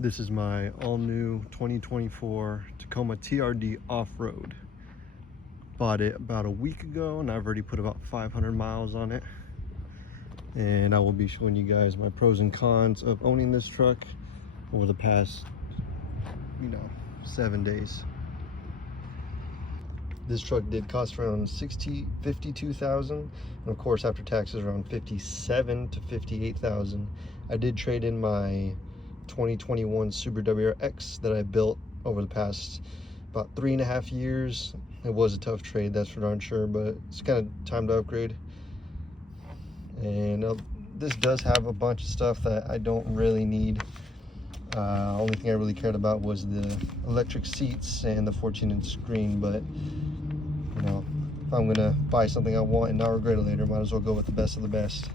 This is my all-new 2024 Tacoma TRD off-road. Bought it about a week ago and I've already put about 500 miles on it. And I will be showing you guys my pros and cons of owning this truck over the past, 7 days. This truck did cost around $52,000, and of course after taxes around $57,000 to $58,000. I did trade in my 2021 Subaru WRX that I built over the past about 3.5 years. It was a tough trade, that's for darn sure, but it's kind of time to upgrade. And this does have a bunch of stuff that I don't really need. Only thing I really cared about was the electric seats and the 14-inch screen, but if I'm gonna buy something I want and not regret it later, might as well go with the best of the best.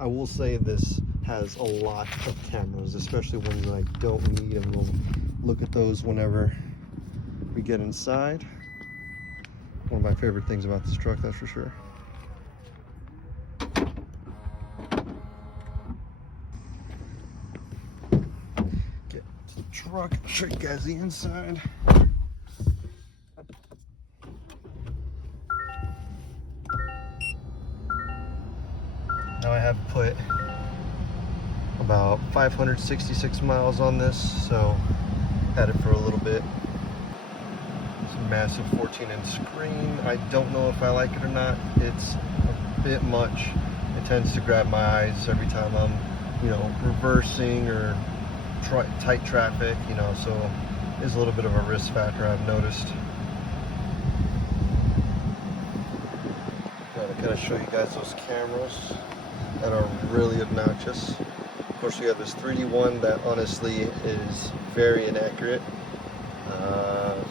I will say this has a lot of cameras, especially ones that I don't need, and we'll look at those whenever we get inside. One of my favorite things about this truck, that's for sure. Get to the truck, show you guys the inside. Now I have put about 566 miles on this, so had it for a little bit. It's a massive 14-inch screen. I don't know if I like it or not. It's a bit much. It tends to grab my eyes every time I'm, reversing or tight traffic, so it's a little bit of a risk factor I've noticed. Gotta kind of show you guys those cameras that are really obnoxious. Of course, we have this 3D one that honestly is very inaccurate.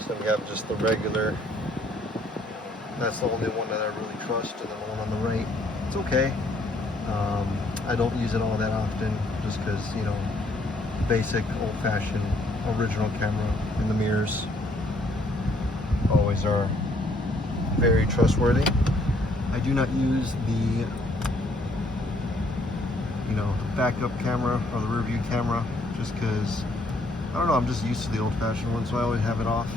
So we have just the regular. That's the only one that I really trust, and then the one on the right, it's okay. I don't use it all that often, just because basic, old-fashioned, original camera, and the mirrors always are very trustworthy. I do not use the backup camera or the rear view camera, just because I don't know, I'm just used to the old-fashioned one, so I always have it off.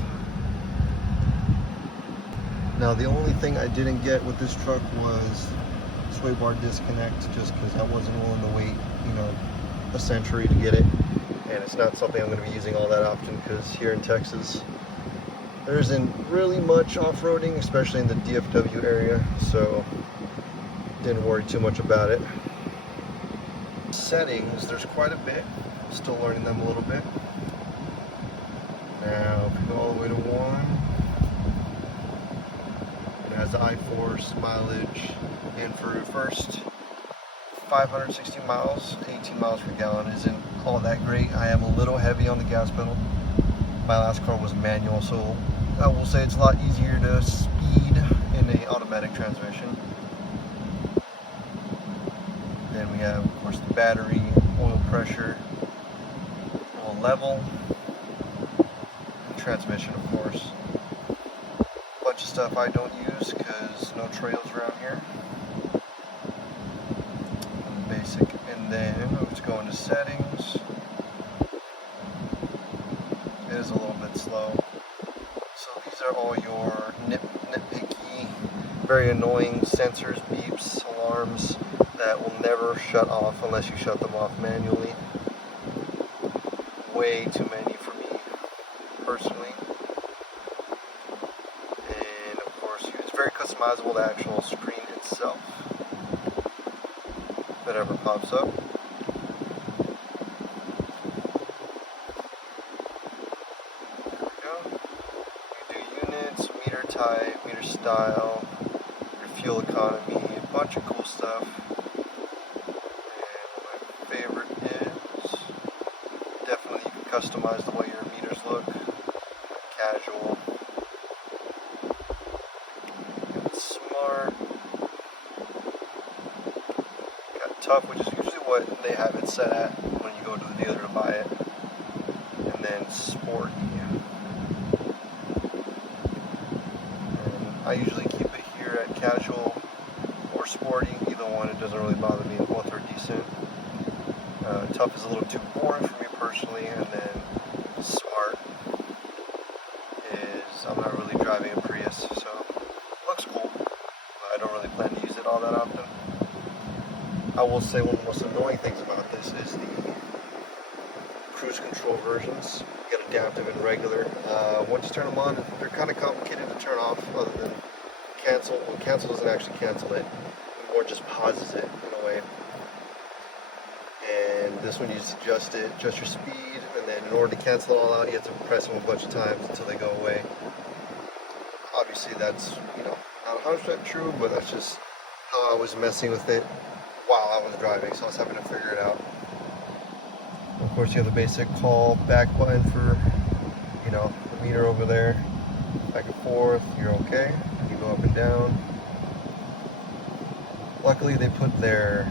Now the only thing I didn't get with this truck was sway bar disconnect, just because I wasn't willing to wait a century to get it, and it's not something I'm going to be using all that often, because here in Texas there isn't really much off-roading, especially in the DFW area, so didn't worry too much about it. Settings, there's quite a bit, still learning them a little bit. Now if we go all the way to 1, it has the I-Force mileage, and for first 560 miles, 18 miles per gallon isn't all that great. I am a little heavy on the gas pedal. My last car was manual, so I will say it's a lot easier to speed in an automatic transmission. Then we have, of course, the battery, oil pressure, oil level, and transmission, of course. A bunch of stuff I don't use because no trails around here. Basic, and then let's go into settings. It is a little bit slow. So these are all your nitpicky, very annoying sensors, beeps, alarms that will never shut off unless you shut them off manually. Way too many for me, personally. And of course, it's very customizable, the actual screen itself. That ever pops up. There we go. You do units, meter type, meter style, your fuel economy, a bunch of cool stuff. And my favorite is definitely you can customize the way your meters look. Casual. Smart. Got tough, which is usually what they have it set at when you go to the dealer to buy it. And then sporty. And I usually keep it here at casual or sporty, either one. It doesn't really bother me, both are decent. Tough is a little too boring for me personally, and then smart is, I'm not really driving a Prius, so it looks cool, but I don't really plan to use it all that often. I will say one of the most annoying things about this is the cruise control versions. You got adaptive and regular. Once you turn them on, they're kind of complicated to turn off, other than cancel. Well, cancel doesn't actually cancel it, it more just pauses it in a way. And this one you just adjust your speed, and then in order to cancel it all out, you have to press them a bunch of times until they go away. Obviously that's, not 100% true, but that's just how I was messing with it while I was driving, so I was having to figure it out. Of course, you have the basic call back button for, the meter over there, back and forth, you're okay. You go up and down. Luckily, they put their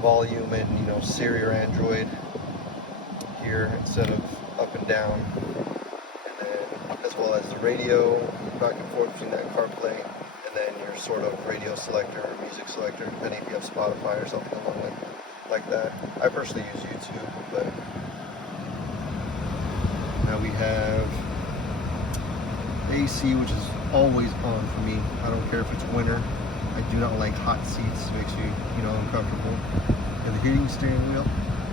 volume and, Siri or Android here instead of up and down. And then, as well as the radio, back and forth between that CarPlay, and then your sort of radio selector or music selector, depending if you have Spotify or something along like that. I personally use YouTube, but now we have AC, which is always on for me. I don't care if it's winter. I do not like hot seats. It makes you, uncomfortable. And the heating steering wheel,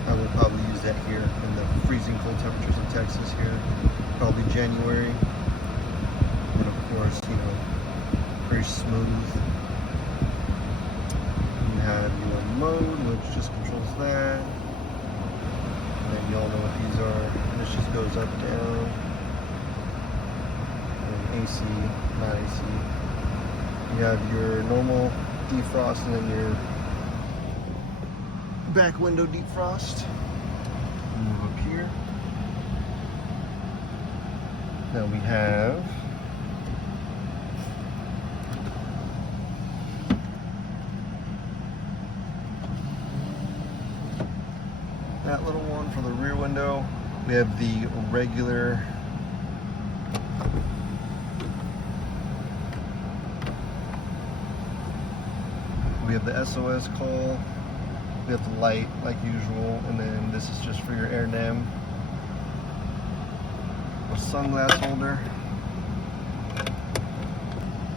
I will probably use that here in the freezing cold temperatures in Texas here, probably January. And of course, very smooth. You have your mode, which just controls that. And then you all know what these are. This just goes up, down. And AC, not AC. You have your normal defrost and then your back window defrost. Move up here. Now we have that little one for the rear window. We have the regular we have the SOS call, we have the light like usual, and then this is just for your air NAM. A sunglass holder.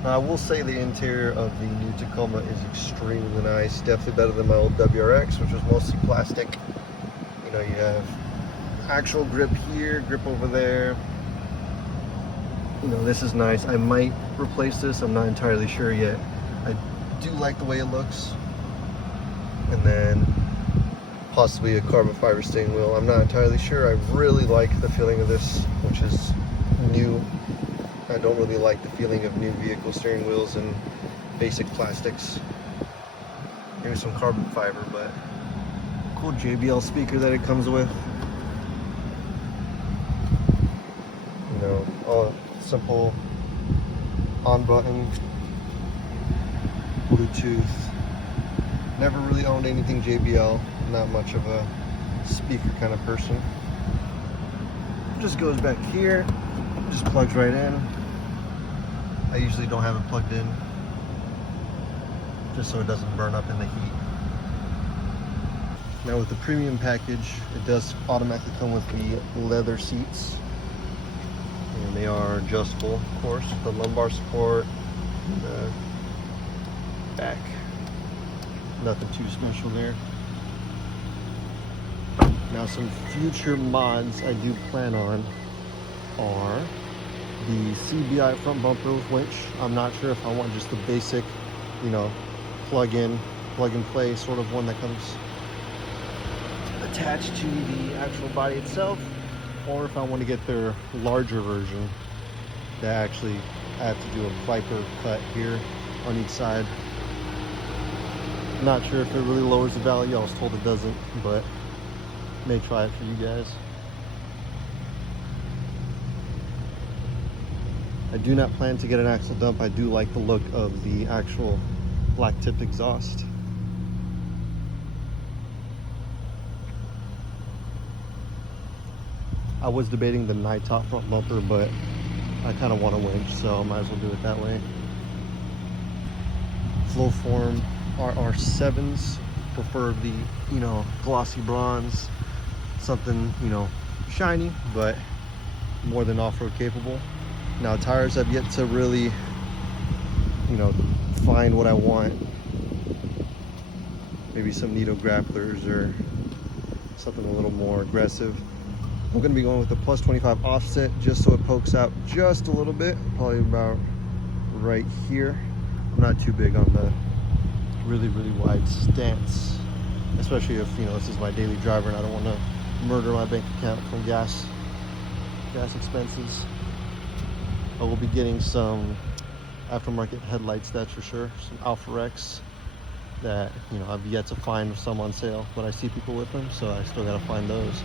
Now, I will say the interior of the new Tacoma is extremely nice, definitely better than my old WRX, which was mostly plastic. You have actual grip here, grip over there. This is nice. I might replace this, I'm not entirely sure yet. I do like the way it looks. And then possibly a carbon fiber steering wheel. I'm not entirely sure. I really like the feeling of this, which is new. I don't really like the feeling of new vehicle steering wheels and basic plastics. Maybe some carbon fiber, but cool JBL speaker that it comes with. All simple on button, Bluetooth. Never really owned anything JBL, not much of a speaker kind of person. Just goes back here, just plugs right in. I usually don't have it plugged in, just so it doesn't burn up in the heat. Now with the premium package, it does automatically come with the leather seats. And they are adjustable, of course. The lumbar support, the back. Nothing too special there. Now some future mods I do plan on are the CBI front bumper with winch. I'm not sure if I want just the basic, plug and play sort of one that comes attached to the actual body itself, or if I want to get their larger version that actually I have to do a Viper cut here on each side. Not sure if it really lowers the value. I was told it doesn't, but may try it for you guys. I do not plan to get an axle dump. I do like the look of the actual black tipped exhaust. I was debating the night-top front bumper, but I kind of want a winch, so I might as well do it that way. Flow form RR7s prefer the, you know, glossy bronze, something, you know, shiny, but more than off-road capable. Now tires, I've yet to really, you know, find what I want. Maybe some Nito grapplers or something a little more aggressive. I'm gonna be going with the plus 25 offset just so it pokes out just a little bit, probably about right here. I'm not too big on the really wide stance, especially if, you know, this is my daily driver and I don't want to murder my bank account from gas expenses. I will be getting some aftermarket headlights, that's for sure. Some Alpha Rex that, you know, I've yet to find some on sale, but I see people with them, so I still gotta find those.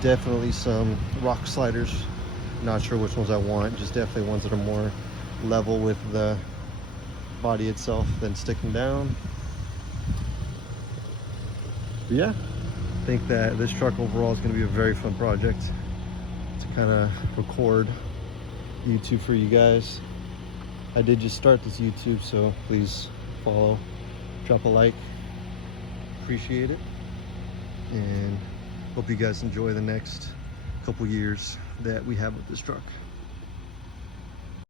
Definitely some rock sliders. Not sure which ones I want, just definitely ones that are more level with the body itself than sticking down. But yeah, I think that this truck overall is going to be a very fun project to kind of record YouTube for you guys. I did just start this YouTube, so please follow, drop a like, appreciate it, and hope you guys enjoy the next couple years that we have with this truck.